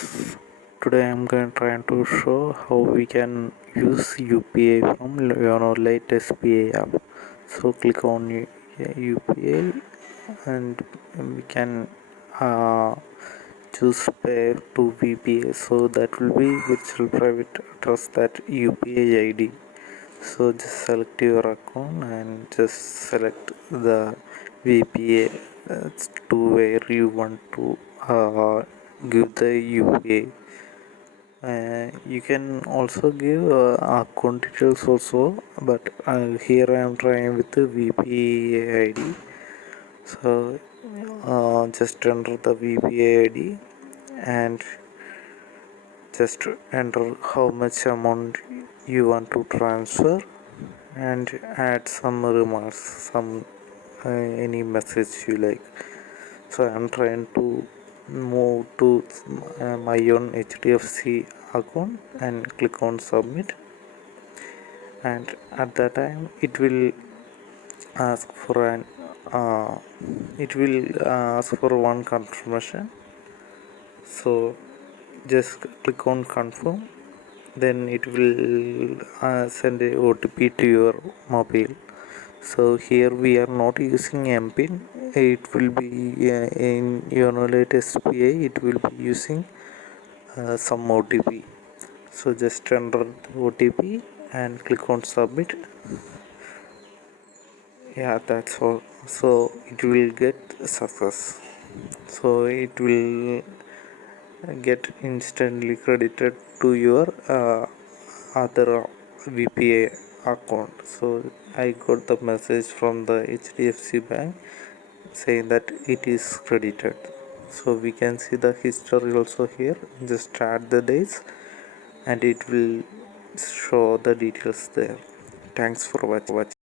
Today I'm going trying to show how we can use UPI from Yono Lite SBI app. So click on UPI and we can choose pay to VPA. So that will be virtual private address, that UPI ID. So just select your account and just select the VPA to where you want to give the UPI. You can also give account details also, but here I am trying with the VPA ID. So just enter the VPA ID and just enter how much amount you want to transfer and add some remarks, some any message you like. So I'm trying to move to my own HDFC account and click on submit, and at that time it will ask for an ask for one confirmation. So just click on confirm, then it will send a OTP to your mobile. So here we are not using MPIN. It will be in Yono Lite SBI, it will be using some OTP. So just enter the OTP and click on submit. Yeah, that's all. So it will get success. So it will get instantly credited to your other VPA account. So I got the message from the HDFC bank saying that it is credited. So we can see the history also here. Just add the days and it will show the details there. Thanks for watching.